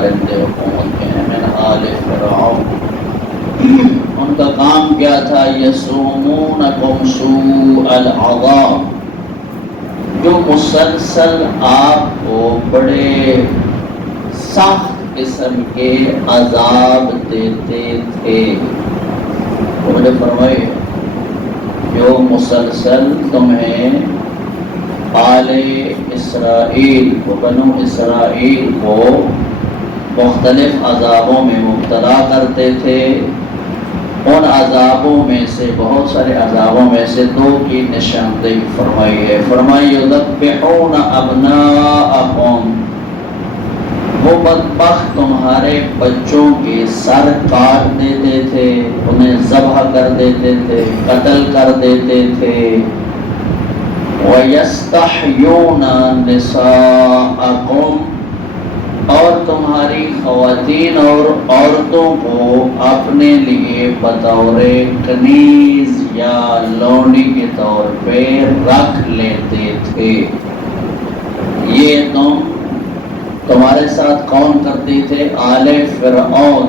کارندے حکومت کے ہیں من آل فرعون. ان کا کام کیا تھا؟ یسومونکم سوء العذاب، جو مسلسل آپ کو بڑے سخت قسم کے عذاب دیتے تھے. مجھے فرمائیے، جو مسلسل تمہیں آل اسرائیل کو، بنو اسرائیل کو مختلف عذابوں میں مبتلا کرتے تھے، ان عذابوں میں سے، بہت سارے عذابوں میں سے دو کی نشاندہی فرمائی ہے. فرمائی یذبحون ابناءکم، وہ بدبخت تمہارے بچوں کے سر کاٹ دیتے تھے، انہیں ذبح کر دیتے تھے، قتل کر دیتے تھے. وَيَسْتَحْيُونَ نِسَاءَكُمْ، اور تمہاری خواتین اور عورتوں کو اپنے لیے بطور کنیز یا لونڈی کے طور پہ رکھ لیتے تھے. یہ تمہارے ساتھ کون کرتے تھے؟ آل فرعون.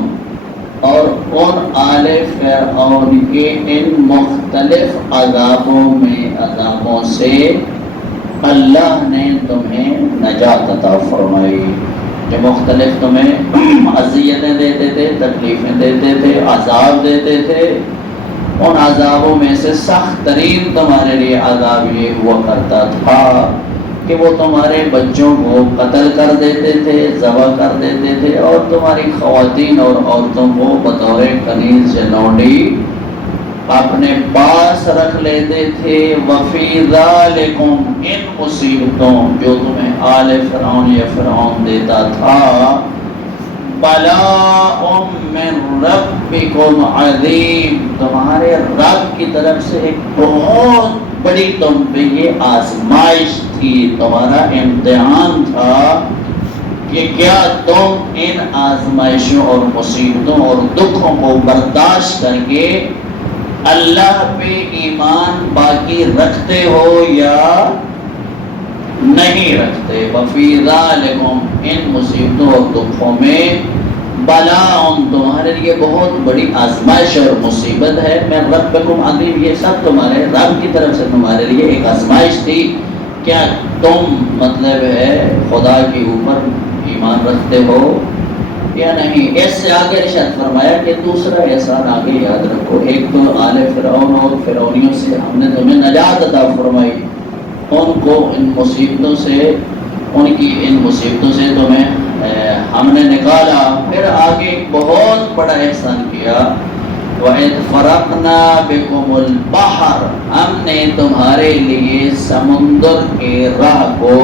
اور ان آل فرعون کے ان مختلف عذابوں سے اللہ نے تمہیں نجات عطا فرمائی. کہ مختلف تمہیں اذیتیں دیتے تھے، تکلیفیں دیتے تھے، عذاب دیتے تھے. ان عذابوں میں سے سخت ترین تمہارے لیے عذاب یہ ہوا کرتا تھا کہ وہ تمہارے بچوں کو قتل کر دیتے تھے، ذبح کر دیتے تھے، اور تمہاری خواتین اور عورتوں کو بطور کنیز یا لونڈی اپنے پاس رکھ لیتے تھے. وفی ذالکم، ان مصیبتوں جو تمہیں آل فرعون یا فرعون دیتا تھا، بلاء من ربکم عظیم، تمہارے رب کی طرف سے ایک بہت بڑی تم پہ یہ آزمائش تھی، تمہارا امتحان تھا کہ کیا تم ان آزمائشوں اور مصیبتوں اور دکھوں کو برداشت کر کے اللہ پہ ایمان باقی رکھتے ہو یا نہیں رکھتے. وفی ذالکم، ان مصیبتوں اور دکھوں میں، بلاء، تمہارے لیے بہت بڑی آزمائش اور مصیبت ہے. میں ربکم عظیم، یہ سب تمہارے رب کی طرف سے تمہارے لیے ایک آزمائش تھی. کیا تم مطلب ہے خدا کے اوپر ایمان رکھتے ہو یا نہیں؟ اس سے آگے ارشاد فرمایا کہ دوسرا احسان آگے یاد رکھو. ایک تو آل فرعون اور فرعونیوں سے ہم نے تمہیں نجات عطا فرمائی، ان کو ان مصیبتوں سے، ان کی ان مصیبتوں سے تمہیں ہم نے نکالا. پھر آگے بہت بڑا احسان کیا. وَإِذْ فَرَقْنَا بِكُمُ الْبَحْرَ، ہم نے تمہارے لیے سمندر کے راہ کو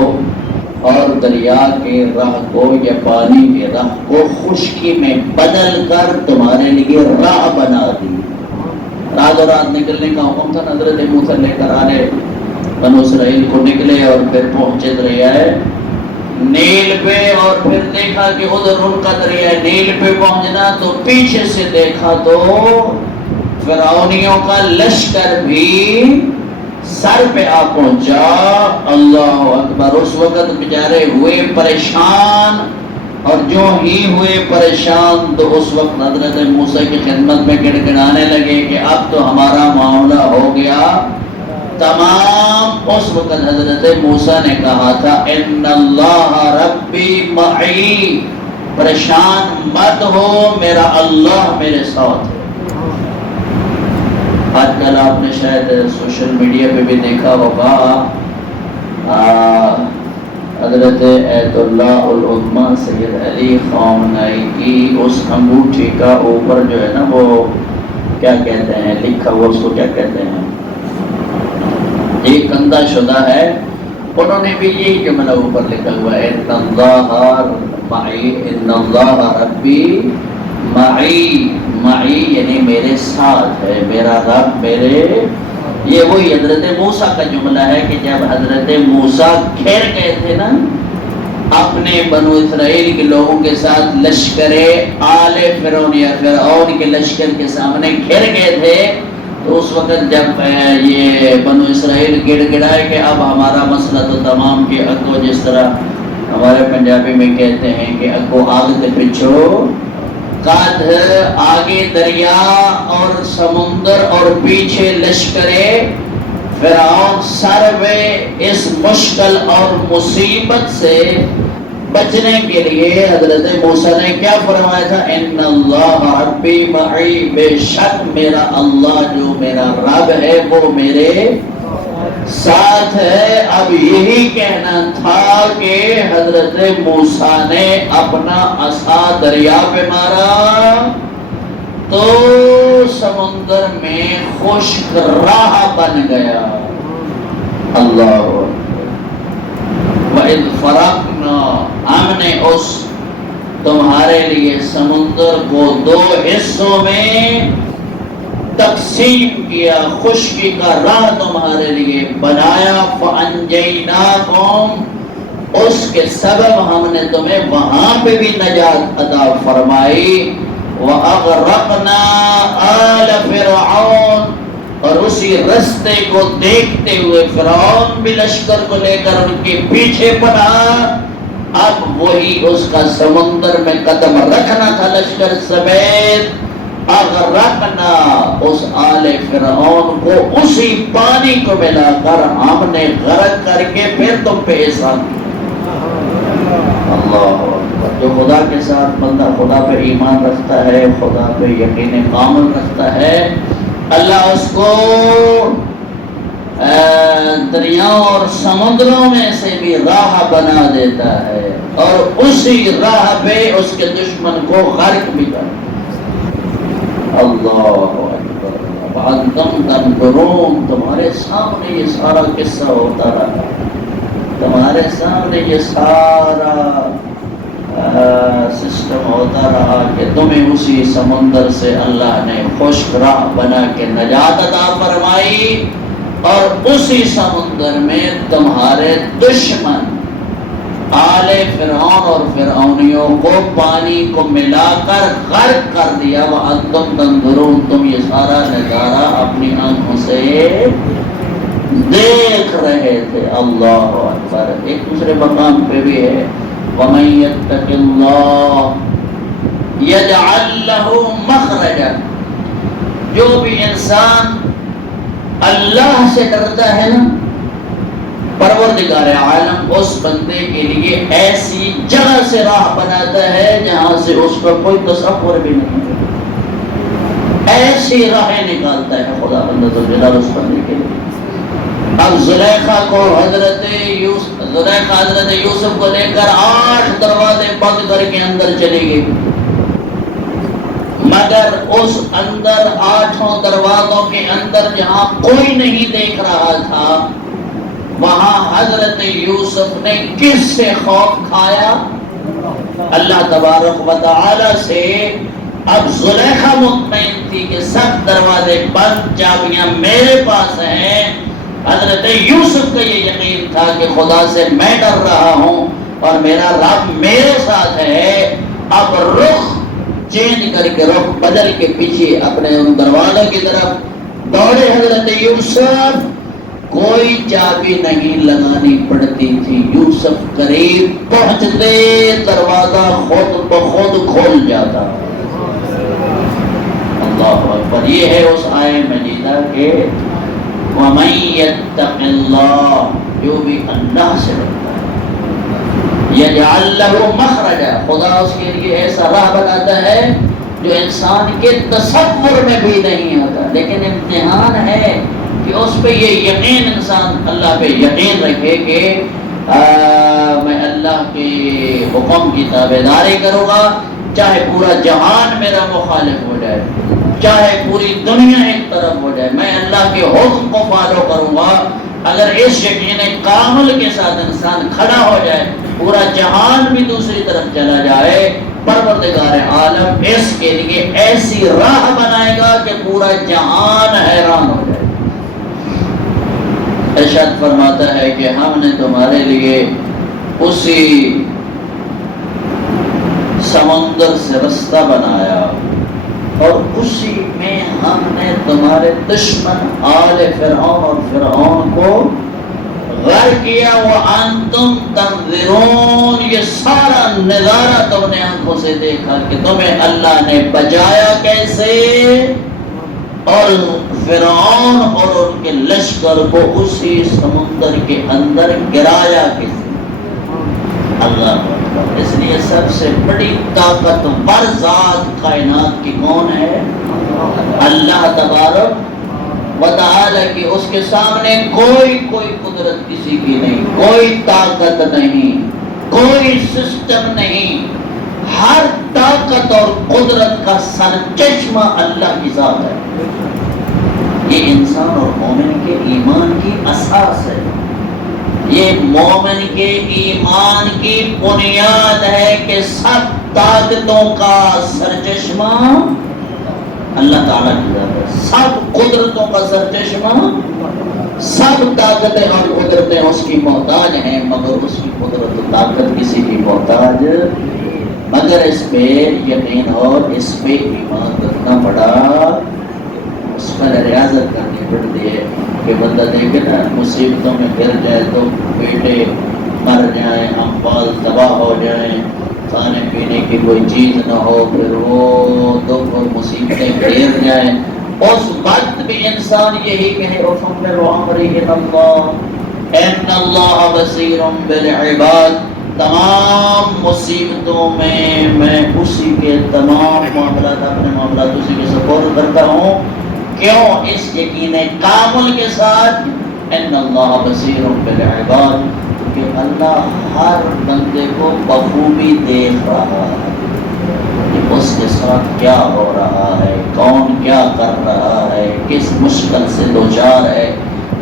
اور دریا کے راہ کو یا پانی کے راہ کو خشکی میں بدل کر تمہارے لیے راہ بنا دی. رات اور رات نکلنے کا حکم تھا، حضرت موسیٰ لے کر آنے بنو اسرائیل کو نکلے اور پھر پہنچے دریائے نیل پہ، اور پھر دیکھا کہ ادھر ان کا دریائے نیل پہ پہنچنا، تو پیچھے سے دیکھا تو فرعونیوں کا لشکر بھی سر پہ آ پہنچا. اللہ اکبر. اس وقت بیچارے ہوئے پریشان، اور جو ہی ہوئے پریشان تو اس وقت حضرت موسیٰ کی خدمت میں گڑگڑانے لگے کہ اب تو ہمارا معاملہ ہو گیا تمام. اس وقت حضرت موسیٰ نے کہا تھا ان اللہ ربی معی، پریشان مت ہو، میرا اللہ میرے ساتھ ہے. آج کل آپ نے شاید سوشل میڈیا پہ بھی دیکھا ہوگا، حضرت ایت اللہ العظمی سید علی خامنہئی کی اس انگوٹھی کا اوپر جو ہے نا وہ کیا کہتے ہیں لکھا ہوا، اس کو کیا کہتے ہیں، یہ کندہ شدہ ہے. انہوں نے بھی یہی جملہ اوپر لکھا ہوا ہے ان اللہ معی، ان اللہ ربی معی. معی یعنی میرے ساتھ ہے، میرا رب میرے. یہ وہی حضرت موسیٰ کا جملہ ہے کہ جب حضرت موسیٰ گھر گئے تھے نا اپنے بنو اسرائیل کے لوگوں کے ساتھ، لشکر آل فرعون یا فرعون کے لشکر کے سامنے گھر گئے تھے، تو اس وقت جب یہ بنو اسرائیل گڑ گڑائے کہ اب ہمارا مسئلہ تو تمام، کہ اب تو جس طرح ہمارے پنجابی میں کہتے ہیں کہ اگو آگے پچھو کاد، آگے دریا اور سمندر اور پیچھے لشکرے فرعون. سروے اس مشکل اور مصیبت سے بچنے کے لیے حضرت موسیٰ نے کیا فرمایا تھا؟ ان اللہ ربی معی، بے شک میرا اللہ جو میرا رب ہے وہ میرے ساتھ ہے. اب یہی کہنا تھا کہ حضرت موسیٰ نے اپنا عصا دریا پہ مارا تو سمندر میں خشک راہ بن گیا. اللہ وَإِذْ فَرَقْنَا، ہم نے اس تمہارے لیے سمندر کو دو حصوں میں تقسیم کیا، خشکی کا راہ تمہارے لیے بنایا. فَأَنْجَيْنَاكُمْ، اس کے سبب ہم نے تمہیں وہاں پہ بھی نجات عطا فرمائی. وَأَغْرَقْنَا آلَ فِرْعَوْنَ، اور اسی رستے کو دیکھتے ہوئے فرعون بھی لشکر کو لے کر ان کے پیچھے پڑا. اب وہی اس کا سمندر میں قدم رکھنا تھا لشکر سمیت. اغرقنا، اس آل فرعون کو اسی پانی کو ملا کر ہم نے غرق کر کے پھر تم پہ احسان کیا. اللہ جو خدا کے ساتھ بندہ خدا پہ ایمان رکھتا ہے، خدا پہ یقین کامل رکھتا ہے، اللہ اس کو دریاؤں اور سمندروں میں سے بھی راہ بنا دیتا ہے اور اسی راہ پہ اس کے دشمن کو غرق بھی کرتا ہے. اللہ اکبر. وَأَنْتُمْ تَنْظُرُونَ، تمہارے سامنے یہ سارا قصہ ہوتا رہا، تمہارے سامنے یہ سارا سسٹم ہوتا رہا کہ تمہیں اسی سمندر سے اللہ نے خشک راہ بنا کے نجات عطا فرمائی اور اسی سمندر میں تمہارے دشمن آل فرعون اور فرعونیوں کو پانی کو ملا کر غرق کر دیا. وَأَنْتُمْ تَنْظُرُونَ، تم یہ سارا نظارہ اپنی آنکھوں سے دیکھ رہے تھے. اللہ اکبر. ایک دوسرے مقام پہ بھی ہے وَمَن يَتَّقِ اللَّهَ يَجْعَلْ لَهُ مَخْرَجًا، جو بھی انسان اللہ سے ڈرتا ہے نا، پروردگار عالم اس بندے کے لیے ایسی جگہ سے راہ بناتا ہے جہاں سے اس پر کوئی تصور بھی نہیں ہے. ایسی راہیں نکالتا ہے خدا بندہ اس بندے کے لیے. اب زلیخا کو حضرت یوسف کو لے کر 8 دروازے بند کر کے اندر چلی گئی، مگر اس اندر 8 دروازوں کے اندر جہاں کوئی نہیں دیکھ رہا تھا، وہاں حضرت یوسف نے کس سے خوف کھایا؟ اللہ تبارک و تعالی سے. اب زلیخا مطمئن تھی کہ سب دروازے بند، چابیاں میرے پاس ہیں. حضرت یوسف کا یہ یقین تھا کہ خدا سے میں ڈر رہا ہوں اور میرا رب میرے ساتھ ہے. اب رخ چینج کر کے رخ بدل کے پیچھے اپنے ان دروازوں کی طرف دوڑے حضرت یوسف. کوئی چابی نہیں لگانی پڑتی تھی، یوسف قریب پہنچتے دروازہ خود بخود کھول جاتا. اللہ اکبر. یہ ہے اس آیے مجیدہ کے وَمَن يَتَّقِ اللَّهَ، جو بھی اللہ سے ڈرتا ہے، يَجْعَلْ لَهُ مَخْرَجًا، خدا اس کے لیے ایسا راہ بناتا ہے جو انسان کے تصور میں بھی نہیں آتا. لیکن امتحان ہے کہ اس پہ یہ یقین، انسان اللہ پہ یقین رکھے کہ میں اللہ کے حکم کی تابعداری کروں گا، چاہے پورا جہان میرا مخالف ہو جائے، چاہے پوری دنیا ایک طرف ہو جائے، میں اللہ کے حکم کو فالو کروں گا. اگر اس یقین کامل کے ساتھ انسان کھڑا ہو جائے، پورا جہان بھی دوسری طرف چلا جائے، پروردگار عالم اس کے لیے ایسی راہ بنائے گا کہ پورا جہان حیران ہو جائے. ارشاد فرماتا ہے کہ ہم نے تمہارے لیے اسی سمندر سے رستہ بنایا اور اسی میں ہم نے تمہارے دشمن آل فرعون اور فرعون کو غر کیا وانتم تنظرون، یہ سارا نظارہ تم نے آنکھوں سے دیکھا کہ تمہیں اللہ نے بچایا کیسے، اور فرعون اور ان کے لشکر کو اسی سمندر کے اندر گرایا کس نے؟ اللہ اکبر۔ اس لیے سب سے بڑی طاقتور ذات کائنات کی کون ہے؟ اللہ تبارک و تعالی کی۔ اس کے سامنے کوئی قدرت کسی کی نہیں، کوئی طاقت نہیں، کوئی سسٹم نہیں۔ ہر طاقت اور قدرت کا سرچشمہ اللہ کی ذات ہے۔ یہ انسان اور مومن کے ایمان کی اساس ہے، یہ مومن کے ایمان کی بنیاد ہے کہ سب طاقتوں کا سرچشمہ اللہ تعالیٰ کی ذات ہے، سب قدرتوں کا سرچشمہ، سب طاقتیں اور قدرتیں اس کی محتاج ہیں، مگر اس کی قدرت و طاقت کسی کی محتاج، مگر اس پہ یقین اور اس پہ ایمان رکھنا پڑا، اس پر ریاضت کرنی پڑتی ہے کہ بندہ دیکھے نا مصیبتوں میں گر جائے تو بیٹے مر جائیں، اموال تباہ ہو جائیں، کھانے پینے کی کوئی چیز نہ ہو، پھر وہ دکھ اور مصیبتیں گھیر جائیں، اس وقت بھی انسان یہی کہے وَفَوِّضُ أَمْرِي إِلَى اللَّهِ إِنَّ اللَّهَ بَصِيرٌ بِالْعِبَادِ۔ تمام مصیبتوں میں اسی کے تمام معاملات، اپنے معاملات اسی کے سپورٹ کرتا ہوں۔ کیوں؟ اس یقین کامل کے ساتھ ان اللہ بصیر بالعباد، کہ اللہ ہر بندے کو بخوبی دیکھ رہا ہے کہ اس کے ساتھ کیا ہو رہا ہے، کون کیا کر رہا ہے، کس مشکل سے دوچار ہے،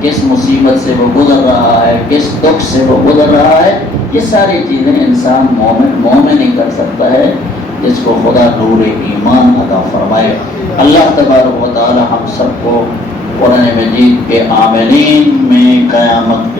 کس مصیبت سے وہ گزر رہا ہے، کس دکھ سے وہ گزر رہا ہے۔ یہ ساری چیزیں انسان مومن ہی کر سکتا ہے، جس کو خدا نور ایمان عطا فرمائے۔ اللہ تبارک و تعالی ہم سب کو قرآن مجید کے عاملین میں قیامت